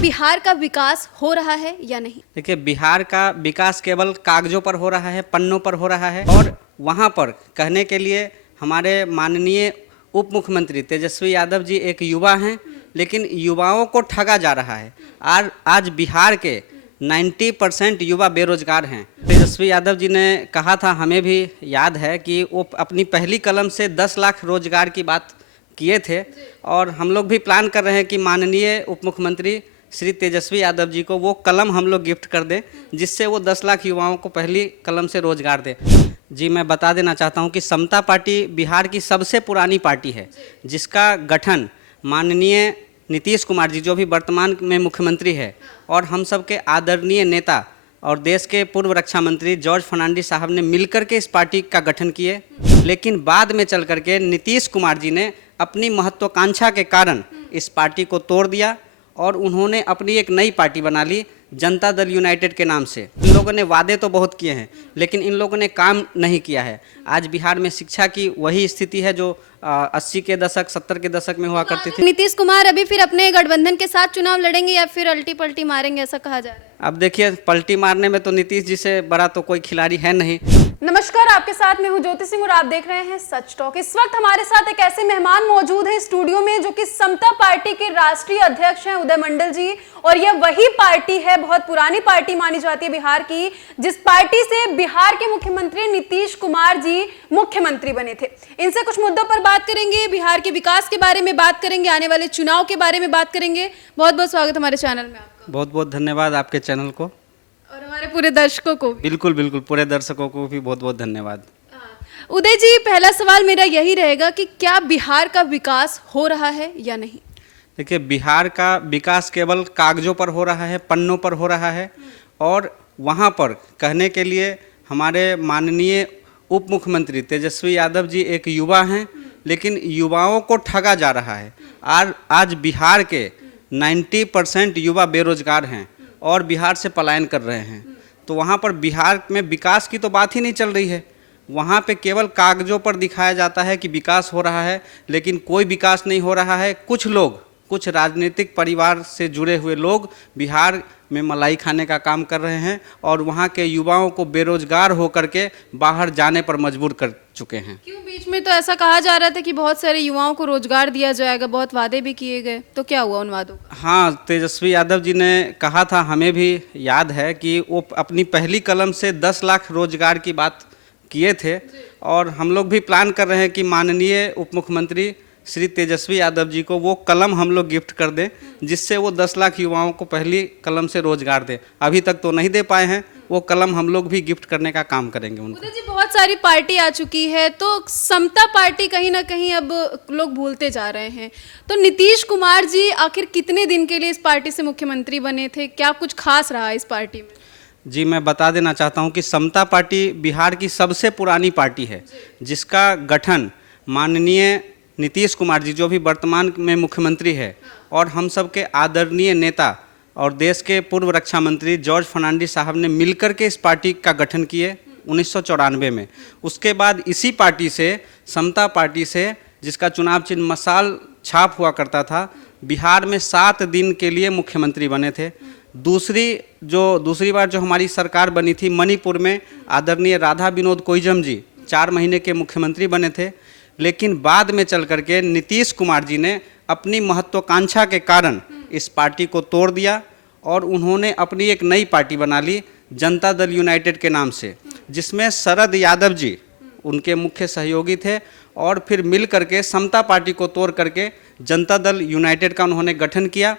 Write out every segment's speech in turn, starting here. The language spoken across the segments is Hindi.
बिहार का विकास हो रहा है या नहीं? देखिए, बिहार का विकास केवल कागजों पर हो रहा है, पन्नों पर हो रहा है। और वहाँ पर कहने के लिए हमारे माननीय उप मुख्यमंत्री तेजस्वी यादव जी एक युवा हैं, लेकिन युवाओं को ठगा जा रहा है। आज बिहार के 90% युवा बेरोजगार हैं। तेजस्वी यादव जी ने कहा था, हमें भी याद है कि वो अपनी पहली कलम से 10 लाख रोजगार की बात किए थे। और हम लोग भी प्लान कर रहे हैं कि माननीय उप मुख्यमंत्री श्री तेजस्वी यादव जी को वो कलम हम लोग गिफ्ट कर दें, जिससे वो 10 लाख युवाओं को पहली कलम से रोजगार दें। जी, मैं बता देना चाहता हूं कि समता पार्टी बिहार की सबसे पुरानी पार्टी है, जिसका गठन माननीय नीतीश कुमार जी, जो भी वर्तमान में मुख्यमंत्री है, और हम सब के आदरणीय नेता और देश के पूर्व रक्षा मंत्री जॉर्ज फर्नांडिस साहब ने मिलकर के इस पार्टी का गठन किए। लेकिन बाद में चल करके नीतीश कुमार जी ने अपनी महत्वाकांक्षा के कारण इस पार्टी को तोड़ दिया और उन्होंने अपनी एक नई पार्टी बना ली, जनता दल यूनाइटेड के नाम से। इन लोगों ने वादे तो बहुत किए हैं, लेकिन इन लोगों ने काम नहीं किया है। आज बिहार में शिक्षा की वही स्थिति है जो 80 के दशक 70 के दशक में हुआ करती थी। नीतीश कुमार अभी फिर अपने गठबंधन के साथ चुनाव लड़ेंगे या फिर अल्टी पल्टी मारेंगे, ऐसा कहा जा रहा है? अब देखिए, पलटी मारने में तो नीतीश जी से बड़ा तो कोई खिलाड़ी है नहीं। नमस्कार, आपके साथ मैं हूं ज्योति सिंह और आप देख रहे हैं सच टॉक। इस वक्त हमारे साथ एक ऐसे मेहमान मौजूद हैं स्टूडियो में जो कि समता पार्टी के राष्ट्रीय अध्यक्ष हैं उदय मंडल जी। और यह वही पार्टी है, बहुत पुरानी पार्टी मानी जाती है बिहार की, जिस पार्टी से बिहार के मुख्यमंत्री नीतीश कुमार जी मुख्यमंत्री बने थे। इनसे कुछ मुद्दों पर बात करेंगे, बिहार के विकास के बारे में बात करेंगे, आने वाले चुनाव के बारे में बात करेंगे। बहुत बहुत स्वागत हमारे चैनल में आपका। बहुत बहुत धन्यवाद आपके चैनल को और हमारे पूरे दर्शकों को भी। बिल्कुल बिल्कुल, पूरे दर्शकों को भी बहुत बहुत धन्यवाद। उदय जी, पहला सवाल मेरा यही रहेगा कि क्या बिहार का विकास हो रहा है या नहीं? देखिए, बिहार का विकास केवल कागजों पर हो रहा है, पन्नों पर हो रहा है। और वहाँ पर कहने के लिए हमारे माननीय उप मुख्यमंत्री तेजस्वी यादव जी एक युवा हैं, लेकिन युवाओं को ठगा जा रहा है। आज बिहार के 90% युवा बेरोजगार हैं और बिहार से पलायन कर रहे हैं। तो वहाँ पर बिहार में विकास की तो बात ही नहीं चल रही है। वहाँ पे केवल कागजों पर दिखाया जाता है कि विकास हो रहा है, लेकिन कोई विकास नहीं हो रहा है। कुछ लोग, कुछ राजनीतिक परिवार से जुड़े हुए लोग बिहार में मलाई खाने का काम कर रहे हैं और वहाँ के युवाओं को बेरोजगार होकर के बाहर जाने पर मजबूर कर चुके हैं। क्यों, बीच में तो ऐसा कहा जा रहा था कि बहुत सारे युवाओं को रोजगार दिया जाएगा, बहुत वादे भी किए गए, तो क्या हुआ उन वादों का? हाँ, तेजस्वी यादव जी ने कहा था, हमें भी याद है कि वो अपनी पहली कलम से 10 लाख रोजगार की बात किए थे। और हम लोग भी प्लान कर रहे हैं कि माननीय उप मुख्यमंत्री श्री तेजस्वी यादव जी को वो कलम हम लोग गिफ्ट कर दें, जिससे वो 10 लाख युवाओं को पहली कलम से रोजगार दें। अभी तक तो नहीं दे पाए हैं, वो कलम हम लोग भी गिफ्ट करने का काम करेंगे उनको। उदय जी, बहुत सारी पार्टी आ चुकी है, तो समता पार्टी कहीं ना कहीं अब लोग भूलते जा रहे हैं। तो नीतीश कुमार जी आखिर कितने दिन के लिए इस पार्टी से मुख्यमंत्री बने थे? क्या कुछ खास रहा इस पार्टी में? जी, मैं बता देना चाहता हूँ कि समता पार्टी बिहार की सबसे पुरानी पार्टी है, जिसका गठन माननीय नीतीश कुमार जी, जो भी वर्तमान में मुख्यमंत्री है, और हम सब के आदरणीय नेता और देश के पूर्व रक्षा मंत्री जॉर्ज फर्नांडिस साहब ने मिलकर के इस पार्टी का गठन किए 1994 में। उसके बाद इसी पार्टी से, समता पार्टी से, जिसका चुनाव चिन्ह मशाल छाप हुआ करता था, बिहार में 7 दिन के लिए मुख्यमंत्री बने थे। दूसरी बार जो हमारी सरकार बनी थी मणिपुर में, आदरणीय राधा विनोद कोइजम जी 4 महीने के मुख्यमंत्री बने थे। लेकिन बाद में चल करके नीतीश कुमार जी ने अपनी महत्वाकांक्षा के कारण इस पार्टी को तोड़ दिया और उन्होंने अपनी एक नई पार्टी बना ली, जनता दल यूनाइटेड के नाम से, जिसमें शरद यादव जी उनके मुख्य सहयोगी थे। और फिर मिल करके समता पार्टी को तोड़ करके जनता दल यूनाइटेड का उन्होंने गठन किया।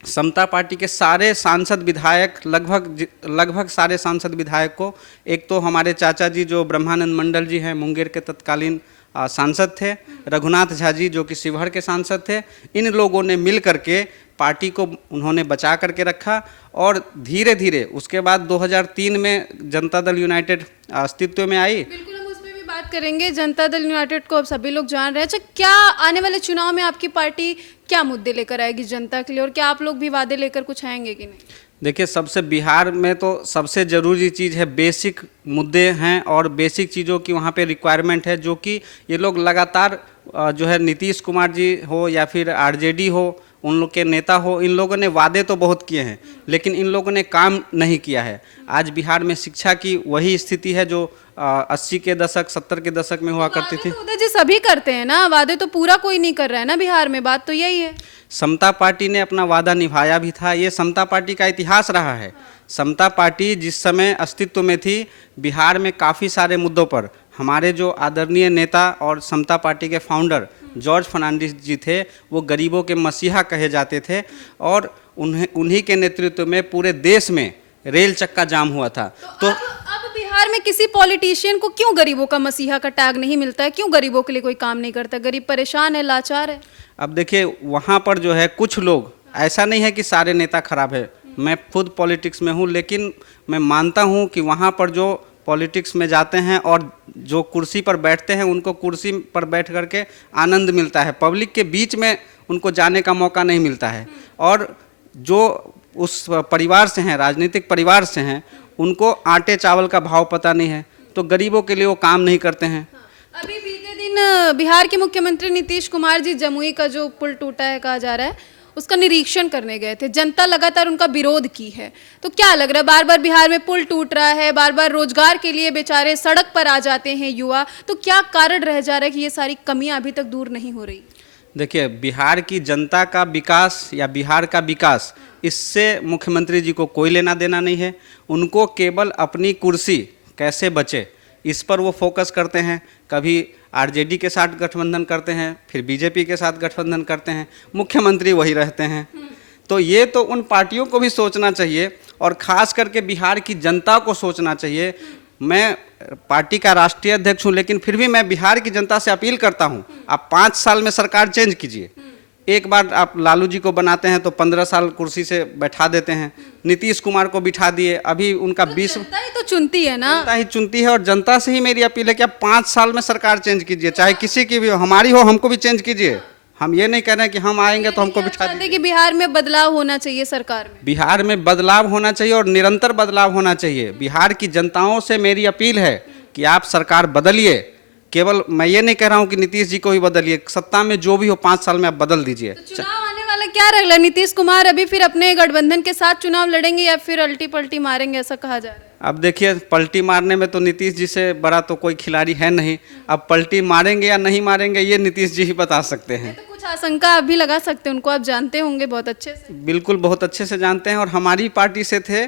समता पार्टी के सारे सांसद विधायक, लगभग सारे सांसद विधायक को, एक तो हमारे चाचा जी जो ब्रह्मानंद मंडल जी हैं, मुंगेर के तत्कालीन सांसद थे, रघुनाथ झा जी जो कि शिवहर के सांसद थे, इन लोगों ने मिल करके पार्टी को उन्होंने बचा करके रखा। और धीरे धीरे उसके बाद 2003 में जनता दल यूनाइटेड अस्तित्व में आई। बिल्कुल, हम उस पर भी बात करेंगे। जनता दल यूनाइटेड को अब सभी लोग जान रहे हैं। अच्छा, क्या आने वाले चुनाव में आपकी पार्टी क्या मुद्दे लेकर आएगी जनता के लिए, और क्या आप लोग भी वादे लेकर कुछ आएंगे कि नहीं? देखिए, सबसे बिहार में तो सबसे ज़रूरी चीज़ है, बेसिक मुद्दे हैं और बेसिक चीज़ों की वहाँ पे रिक्वायरमेंट है, जो कि ये लोग लगातार जो है नीतीश कुमार जी हो या फिर आरजेडी हो, उन लोग के नेता हो, इन लोगों ने वादे तो बहुत किए हैं लेकिन इन लोगों ने काम नहीं किया है। आज बिहार में शिक्षा की वही स्थिति है जो 80 के दशक 70 के दशक में हुआ करती थी। वादे तो उदय जी सभी करते हैं ना, वादे तो पूरा कोई नहीं कर रहा है ना बिहार में, बात तो यही है। समता पार्टी ने अपना वादा निभाया भी था, ये समता पार्टी का इतिहास रहा है। समता पार्टी जिस समय अस्तित्व में थी, बिहार में काफ़ी सारे मुद्दों पर हमारे जो आदरणीय नेता और समता पार्टी के फाउंडर जॉर्ज फर्नांडिस जी थे, वो गरीबों के मसीहा कहे जाते थे और उन्हीं के नेतृत्व में पूरे देश में रेल चक्का जाम हुआ था। तो अब बिहार में किसी पॉलिटिशियन को क्यों गरीबों का मसीहा का टैग नहीं मिलता है? क्यों गरीबों के लिए कोई काम नहीं करता? गरीब परेशान है, लाचार है। अब देखिए वहाँ पर जो है कुछ लोग, ऐसा नहीं है कि सारे नेता खराब है, मैं खुद पॉलिटिक्स में हूँ, लेकिन मैं मानता हूँ कि वहाँ पर जो पॉलिटिक्स में जाते हैं और जो कुर्सी पर बैठते हैं, उनको कुर्सी पर बैठ करके आनंद मिलता है, पब्लिक के बीच में उनको जाने का मौका नहीं मिलता है। और जो उस परिवार से हैं, राजनीतिक परिवार से हैं, उनको आटे चावल का भाव पता नहीं है, तो गरीबों के लिए वो काम नहीं करते हैं। अभी बीते दिन बिहार के मुख्यमंत्री नीतीश कुमार जी जमुई का जो पुल टूटा है कहा जा रहा है, उसका निरीक्षण करने गए थे। जनता लगातार उनका विरोध की है, तो क्या लग रहा है, बार बार बिहार में पुल टूट रहा है, बार बार रोजगार के लिए बेचारे सड़क पर आ जाते हैं युवा, तो क्या कारण रह जा रहा है कि ये सारी कमियां अभी तक दूर नहीं हो रही? देखिए, बिहार की जनता का विकास या बिहार का विकास, इससे मुख्यमंत्री जी को कोई लेना देना नहीं है। उनको केवल अपनी कुर्सी कैसे बचे, इस पर वो फोकस करते हैं। कभी आरजेडी के साथ गठबंधन करते हैं, फिर बीजेपी के साथ गठबंधन करते हैं, मुख्यमंत्री वही रहते हैं। तो ये तो उन पार्टियों को भी सोचना चाहिए और ख़ास करके बिहार की जनता को सोचना चाहिए। मैं पार्टी का राष्ट्रीय अध्यक्ष हूँ, लेकिन फिर भी मैं बिहार की जनता से अपील करता हूँ, आप 5 साल में सरकार चेंज कीजिए। एक बार आप लालू जी को बनाते हैं तो 15 साल कुर्सी से बैठा देते हैं, नीतीश कुमार को बिठा दिए, अभी उनका 20 जनता ही तो चुनती है ना। जनता ही चुनती है और जनता से ही मेरी अपील है कि आप 5 साल में सरकार चेंज कीजिए, चाहे किसी की भी हो, हमारी हो, हमको भी चेंज कीजिए। हम ये नहीं कह रहे हैं कि हम आएंगे तो हमको बिठा दीजिए। कि बिहार में बदलाव होना चाहिए सरकार में। बिहार में बदलाव होना चाहिए और निरंतर बदलाव होना चाहिए। बिहार की जनताओं से मेरी अपील है कि आप सरकार बदलिए। केवल मैं ये नहीं कह रहा हूँ कि नीतीश जी को ही बदलिए, सत्ता में जो भी हो 5 साल में आप बदल दीजिए। तो चुनाव आने वाला क्या रह रहा है? नीतीश कुमार अभी फिर अपने गठबंधन के साथ चुनाव लड़ेंगे या फिर अल्टी पल्टी मारेंगे, ऐसा कहा जा रहा है? अब देखिए, पलटी मारने में तो नीतीश जी से बड़ा तो कोई खिलाड़ी है नहीं। अब पलटी मारेंगे या नहीं मारेंगे ये नीतीश जी ही बता सकते हैं। तो कुछ आशंका आप भी लगा सकते हैं, उनको आप जानते होंगे बहुत अच्छे से। बिल्कुल, बहुत अच्छे से जानते हैं और हमारी पार्टी से थे,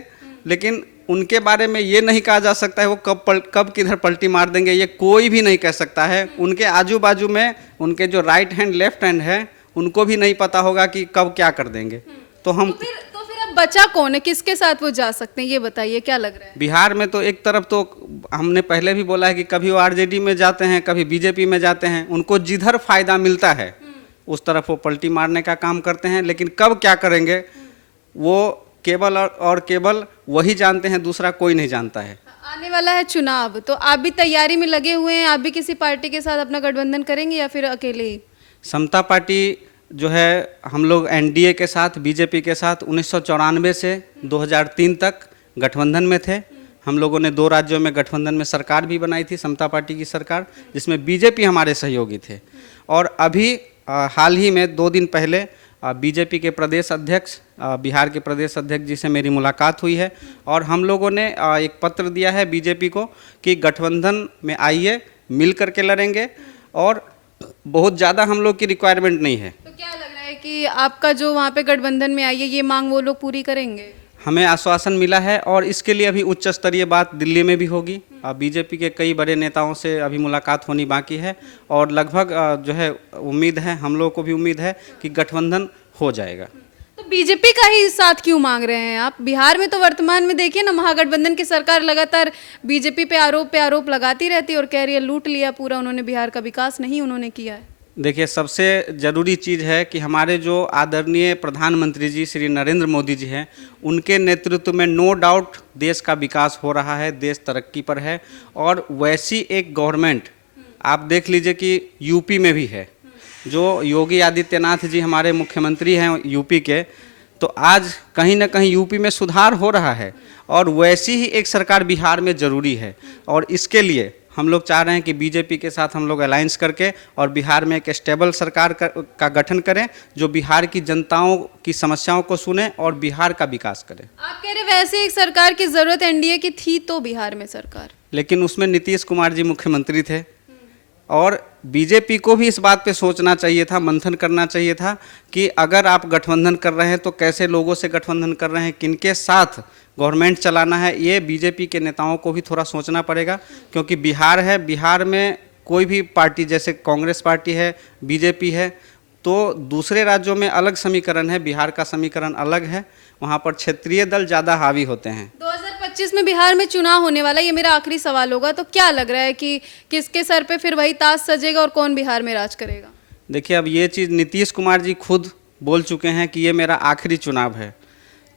लेकिन उनके बारे में ये नहीं कहा जा सकता है वो कब किधर पलटी मार देंगे, ये कोई भी नहीं कह सकता है। उनके आजू बाजू में उनके जो राइट हैंड लेफ्ट हैंड है, उनको भी नहीं पता होगा कि कब क्या कर देंगे। तो फिर अब बचा कौन है, किसके साथ वो जा सकते हैं, ये बताइए क्या लग रहा है? बिहार में तो एक तरफ तो हमने पहले भी बोला है कि कभी वो आरजेडी में जाते हैं, कभी बीजेपी में जाते हैं, उनको जिधर फायदा मिलता है उस तरफ वो पलटी मारने का काम करते हैं। लेकिन कब क्या करेंगे वो केवल और केवल वही जानते हैं, दूसरा कोई नहीं जानता है। आने वाला है चुनाव, तो आप भी तैयारी में लगे हुए हैं, आप भी किसी पार्टी के साथ अपना गठबंधन करेंगे या फिर अकेले ही? समता पार्टी जो है, हम लोग एनडीए के साथ, बीजेपी के साथ 1994 से 2003 तक गठबंधन में थे। हम लोगों ने 2 राज्यों में गठबंधन में सरकार भी बनाई थी, समता पार्टी की सरकार, जिसमें बीजेपी हमारे सहयोगी थे। और अभी हाल ही में 2 दिन पहले बीजेपी के प्रदेश अध्यक्ष, बिहार के प्रदेश अध्यक्ष जी से मेरी मुलाकात हुई है और हम लोगों ने एक पत्र दिया है बीजेपी को कि गठबंधन में आइए, मिल करके लड़ेंगे और बहुत ज़्यादा हम लोग की रिक्वायरमेंट नहीं है। तो क्या लग रहा है कि आपका जो वहाँ पे गठबंधन में आइए, ये मांग वो लोग पूरी करेंगे? हमें आश्वासन मिला है और इसके लिए अभी उच्च स्तरीय बात दिल्ली में भी होगी। बीजेपी के कई बड़े नेताओं से अभी मुलाकात होनी बाकी है और लगभग जो है उम्मीद है, हम लोगों को भी उम्मीद है कि गठबंधन हो जाएगा। तो बीजेपी का ही साथ क्यों मांग रहे हैं आप? बिहार में तो वर्तमान में देखिए ना, महागठबंधन की सरकार लगातार बीजेपी पे आरोप लगाती रहती है और कह रही है लूट लिया पूरा उन्होंने, बिहार का विकास नहीं उन्होंने किया है। देखिए, सबसे ज़रूरी चीज़ है कि हमारे जो आदरणीय प्रधानमंत्री जी श्री नरेंद्र मोदी जी हैं, उनके नेतृत्व में नो डाउट देश का विकास हो रहा है, देश तरक्की पर है। और वैसी एक गवर्नमेंट आप देख लीजिए कि यूपी में भी है, जो योगी आदित्यनाथ जी हमारे मुख्यमंत्री हैं यूपी के, तो आज कहीं ना कहीं यूपी में सुधार हो रहा है और वैसी ही एक सरकार बिहार में ज़रूरी है। और इसके लिए हम लोग चाह रहे हैं कि बीजेपी के साथ हम लोग अलायंस करके और बिहार में एक स्टेबल सरकार का गठन करें, जो बिहार की जनताओं की समस्याओं को सुने और बिहार का विकास करें। आप कह रहे वैसे एक सरकार की जरूरत एनडीए की थी तो बिहार में सरकार, लेकिन उसमें नीतीश कुमार जी मुख्यमंत्री थे और बीजेपी को भी इस बात पे सोचना चाहिए था, मंथन करना चाहिए था कि अगर आप गठबंधन कर रहे हैं तो कैसे लोगों से गठबंधन कर रहे हैं, किनके साथ गवर्नमेंट चलाना है, ये बीजेपी के नेताओं को भी थोड़ा सोचना पड़ेगा। क्योंकि बिहार है, बिहार में कोई भी पार्टी जैसे कांग्रेस पार्टी है, बीजेपी है, तो दूसरे राज्यों में अलग समीकरण है, बिहार का समीकरण अलग है, वहाँ पर क्षेत्रीय दल ज़्यादा हावी होते हैं। 2025 में बिहार में चुनाव होने वाला है, ये मेरा आखिरी सवाल होगा, तो क्या लग रहा है कि किसके सर पे फिर वही ताज सजेगा और कौन बिहार में राज करेगा? देखिए, अब ये चीज़ नीतीश कुमार जी खुद बोल चुके हैं कि ये मेरा आखिरी चुनाव है,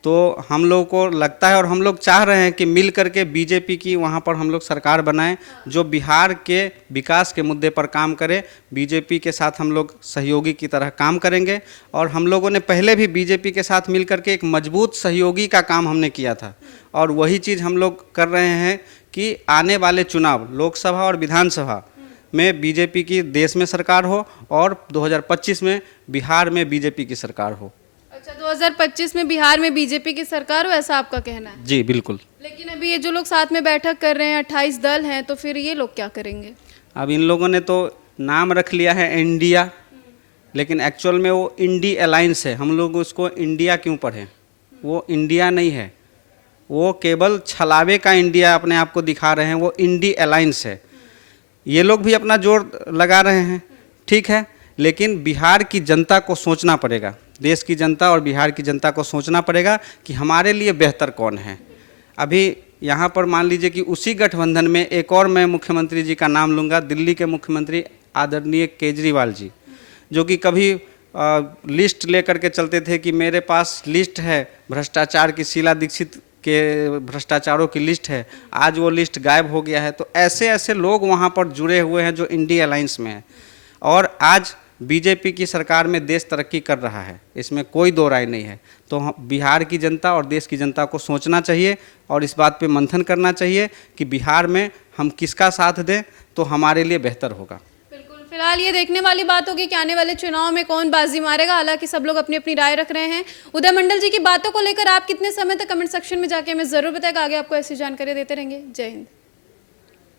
तो हम लोग को लगता है और हम लोग चाह रहे हैं कि मिल करके बीजेपी की वहाँ पर हम लोग सरकार बनाएं, जो बिहार के विकास के मुद्दे पर काम करे। बीजेपी के साथ हम लोग सहयोगी की तरह काम करेंगे और हम लोगों ने पहले भी बीजेपी के साथ मिल करके एक मजबूत सहयोगी का काम हमने किया था और वही चीज़ हम लोग कर रहे हैं कि आने वाले चुनाव लोकसभा और विधानसभा में बीजेपी की देश में सरकार हो और 2025 में बिहार में बीजेपी की सरकार हो। अच्छा, 2025 में बिहार में बीजेपी की सरकार हो, ऐसा आपका कहना है? जी बिल्कुल। लेकिन अभी ये जो लोग साथ में बैठक कर रहे हैं, 28 दल हैं, तो फिर ये लोग क्या करेंगे? अब इन लोगों ने तो नाम रख लिया है इंडिया, लेकिन एक्चुअल में वो इंडी अलायंस है। हम लोग उसको इंडिया क्यों पढ़ें? वो इंडिया नहीं है, वो केवल छलावे का इंडिया अपने आप को दिखा रहे हैं, वो इंडी अलायंस है। ये लोग भी अपना जोर लगा रहे हैं, ठीक है, लेकिन बिहार की जनता को सोचना पड़ेगा, देश की जनता और बिहार की जनता को सोचना पड़ेगा कि हमारे लिए बेहतर कौन है। अभी यहाँ पर मान लीजिए कि उसी गठबंधन में एक और मैं मुख्यमंत्री जी का नाम लूँगा, दिल्ली के मुख्यमंत्री आदरणीय केजरीवाल जी, जो कि कभी लिस्ट लेकर के चलते थे कि मेरे पास लिस्ट है भ्रष्टाचार की, शीला दीक्षित के भ्रष्टाचारों की लिस्ट है, आज वो लिस्ट गायब हो गया है। तो ऐसे ऐसे लोग वहाँ पर जुड़े हुए हैं जो इंडिया अलायंस में है और आज बीजेपी की सरकार में देश तरक्की कर रहा है, इसमें कोई दो राय नहीं है। तो बिहार की जनता और देश की जनता को सोचना चाहिए और इस बात पे मंथन करना चाहिए कि बिहार में हम किसका साथ दें तो हमारे लिए बेहतर होगा। बिल्कुल, फिलहाल ये देखने वाली बात होगी कि आने वाले चुनाव में कौन बाजी मारेगा। हालांकि सब लोग अपनी अपनी राय रख रहे हैं। उदय मंडल जी की बातों को लेकर आप कितने समय तक कमेंट सेक्शन में जाके हमें जरूर बताएगा। आगे आपको ऐसी जानकारी देते रहेंगे। जय हिंद।